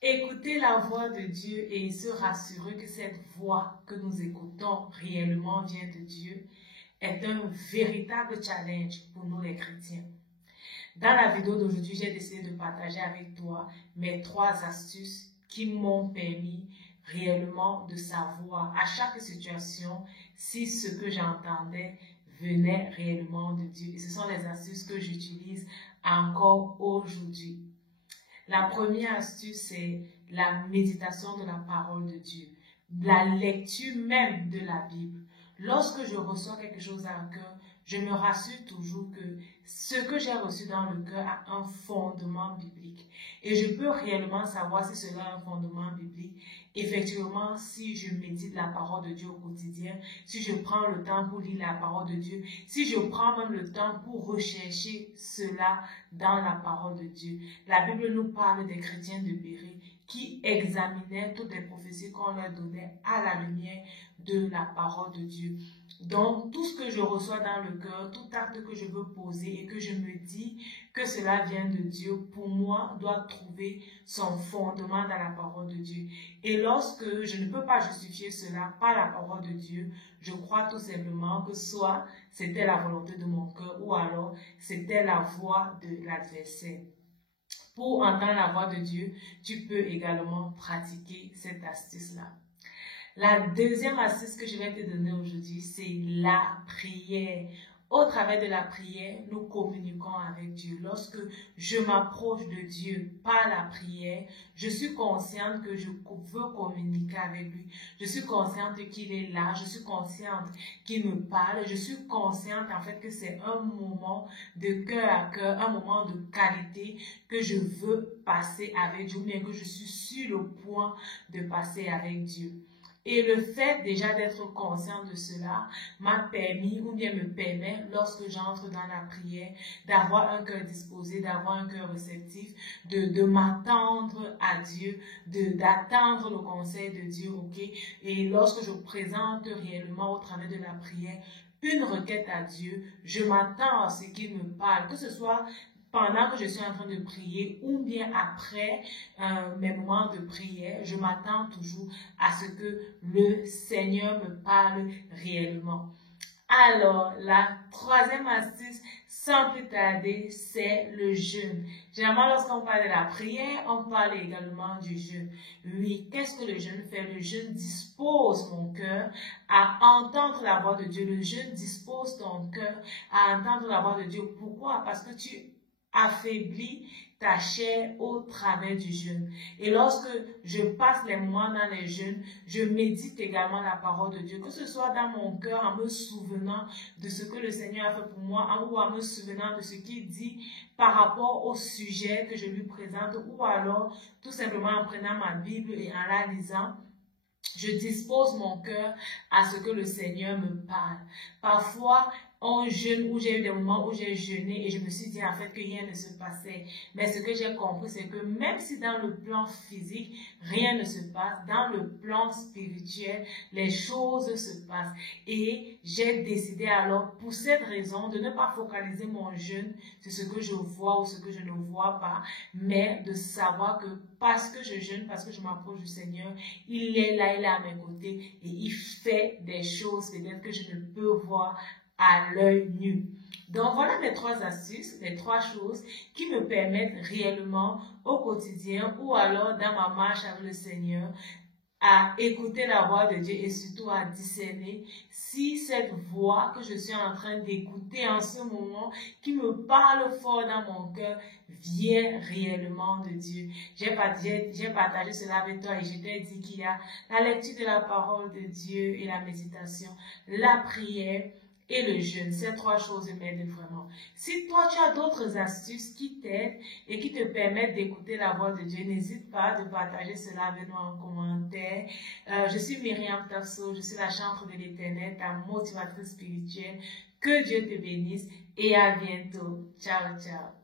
Écouter la voix de Dieu et se rassurer que cette voix que nous écoutons réellement vient de Dieu est un véritable challenge pour nous les chrétiens. Dans la vidéo d'aujourd'hui, j'ai décidé de partager avec toi mes 3 astuces qui m'ont permis réellement de savoir à chaque situation si ce que j'entendais venait réellement de Dieu. Et ce sont les astuces que j'utilise encore aujourd'hui. La première astuce, c'est la méditation de la parole de Dieu, la lecture même de la Bible. Lorsque je reçois quelque chose dans le cœur, je me rassure toujours que ce que j'ai reçu dans le cœur a un fondement biblique. Et je peux réellement savoir si cela a un fondement biblique. Effectivement, si je médite la parole de Dieu au quotidien, si je prends le temps pour lire la parole de Dieu, si je prends même le temps pour rechercher cela dans la parole de Dieu. La Bible nous parle des chrétiens de Béret qui examinaient toutes les prophéties qu'on leur donnait à la lumière de la parole de Dieu. Donc, tout ce que je reçois dans le cœur, tout acte que je veux poser et que je me dis que cela vient de Dieu, pour moi, doit trouver son fondement dans la parole de Dieu. Et lorsque je ne peux pas justifier cela par la parole de Dieu, je crois tout simplement que soit c'était la volonté de mon cœur ou alors c'était la voix de l'adversaire. Pour entendre la voix de Dieu, tu peux également pratiquer cette astuce-là. La deuxième astuce que je vais te donner aujourd'hui, c'est la prière. Au travers de la prière, nous communiquons avec Dieu. Lorsque je m'approche de Dieu par la prière, je suis consciente que je veux communiquer avec lui. Je suis consciente qu'il est là. Je suis consciente qu'il me parle. Je suis consciente en fait que c'est un moment de cœur à cœur, un moment de qualité que je veux passer avec Dieu, mais que je suis sur le point de passer avec Dieu. Et le fait déjà d'être conscient de cela m'a permis ou bien me permet, lorsque j'entre dans la prière, d'avoir un cœur disposé, d'avoir un cœur réceptif, de m'attendre à Dieu, d'attendre le conseil de Dieu, ok? Et lorsque je présente réellement au travers de la prière une requête à Dieu, je m'attends à ce qu'il me parle, que ce soit pendant que je suis en train de prier ou bien après mes moments de prière, je m'attends toujours à ce que le Seigneur me parle réellement. Alors, la troisième astuce, sans plus tarder, c'est le jeûne. Généralement, lorsqu'on parle de la prière, on parle également du jeûne. Oui, qu'est-ce que le jeûne fait? Le jeûne dispose mon cœur à entendre la voix de Dieu. Le jeûne dispose ton cœur à entendre la voix de Dieu. Pourquoi? Parce que tu affaiblis ta chair au travers du jeûne. Et lorsque je passe les moments dans les jeûnes, je médite également la parole de Dieu, que ce soit dans mon cœur en me souvenant de ce que le Seigneur a fait pour moi, ou en me souvenant de ce qu'il dit par rapport au sujet que je lui présente, ou alors tout simplement en prenant ma Bible et en la lisant. Je dispose mon cœur à ce que le Seigneur me parle. Parfois, on jeûne, ou j'ai eu des moments où j'ai jeûné et je me suis dit en fait que rien ne se passait. Mais ce que j'ai compris, c'est que même si dans le plan physique, rien ne se passe, dans le plan spirituel, les choses se passent. Et j'ai décidé alors, pour cette raison, de ne pas focaliser mon jeûne sur ce que je vois ou ce que je ne vois pas, mais de savoir que parce que je jeûne, parce que je m'approche du Seigneur, il est là, il est à mes côtés et il fait des choses peut-être que je ne peux voir à l'œil nu. Donc voilà mes 3 astuces, les 3 choses qui me permettent réellement au quotidien ou alors dans ma marche avec le Seigneur à écouter la voix de Dieu et surtout à discerner si cette voix que je suis en train d'écouter en ce moment, qui me parle fort dans mon cœur, vient réellement de Dieu. J'ai partagé cela avec toi et je t'ai dit qu'il y a la lecture de la parole de Dieu et la méditation, la prière et le jeûne. Ces 3 choses m'aident vraiment. Si toi, tu as d'autres astuces qui t'aident et qui te permettent d'écouter la voix de Dieu, n'hésite pas de partager cela avec moi en commentaire. Je suis Myriam Tasso, je suis la chantre de l'Éternel, ta motivatrice spirituelle. Que Dieu te bénisse et à bientôt. Ciao, ciao.